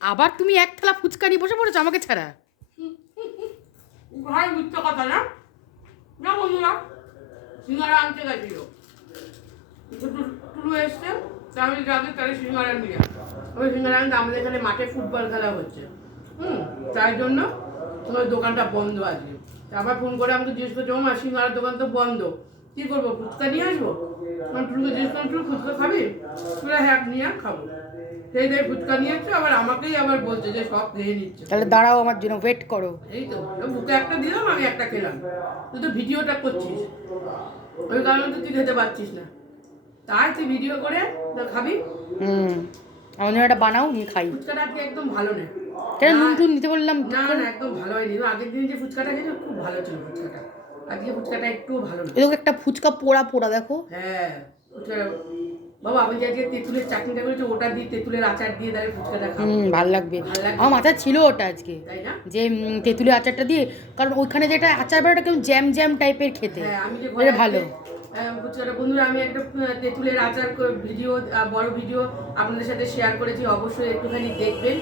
আবার তুমি এক থালা ফুচকা নিয়ে বসে পড়েছো আমাকে ছাড়া। ভাই মিথ্যা কথা না, না বন্ধুরা, সিঙ্গারা আনতে গেছিল, টুলু এসছে, তা আমি যাকে তাহলে সিঙ্গারা নিয়ে, ওই সিঙ্গারা আনতে আমাদের এখানে মাঠে ফুটবল খেলা হচ্ছে, তাই জন্য তোমার দোকানটা বন্ধ আছে। আবার ফোন করে আমাকে জিজ্ঞেস করছে, ও মা সিঙ্গারার দোকান তো বন্ধ, কি করবো, ফুচকা নিয়ে আসবো? আমি টুলুকে জিজ্ঞেস করলাম, টুলু ফুচকা খাবি? বলে হ্যাঁ নিয়ে খাবো। সেই দিয়ে ফুচকা নিয়ে এসছে, আবার আমাকেই আবার বলছে যে সব খেয়ে নিচ্ছে। তাহলে দাঁড়াও আমার জন্য, ওয়েট করো। এই তো বুকে একটা দিলাম, আমি একটা খেলাম। তুই তো ভিডিওটা করছিস, ওই কারণে তো তুই খেতে পারছিস না, তাই তুই ভিডিও করে তো খাবি। আমার জন্য একটা বানাও, নিয়ে খাই। ফুচকাটা আজকে একদম ভালো না। কেন নুন টুন নিতে বললাম? না না একদম ভালো হয়নি, আগের দিন যে ফুচকাটা খেয়েছি খুব ভালো ছিল ফুচকাটা, আজকে ফুচকাটা একটুও ভালো না। এরকম একটা ফুচকা পোড়া পোড়া দেখো। হ্যাঁ ফুচকা, বাবা আমি যে আজকে তেঁতুলের চাটনিটা করেছি, ওটা দিয়ে তেঁতুলের আচার দিয়ে তাহলে ফুচকাটা খাবো, ভালো লাগবে। ভালো লাগবে। আমার মাথায় ছিল ওটা আজকে, তাই না? যে তেঁতুলের আচারটা দিয়ে, কারণ ওইখানে যেটা আচার বেড়াটা কেমন জ্যাম জ্যাম টাইপের খেতে। হ্যাঁ আমি যে এটা ভালো। ফুচকাটা বন্ধুরা, আমি একটা তেঁতুলের আচার ভিডিও, বড় ভিডিও আপনাদের সাথে শেয়ার করেছি, অবশ্যই একটুখানি দেখবেন।